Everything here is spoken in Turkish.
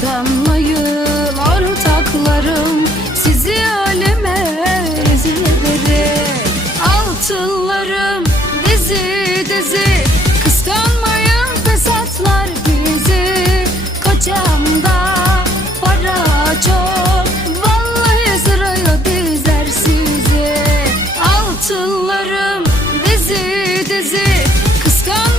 Kanmayın ortaklarım Sizi aleme rezil ederim Altınlarım dizi dizi Kıskanmayın fesatlar bizi. Kocamda para çok Vallahi sıraya dizer sizi. Altınlarım dizi dizi Kıskanmayın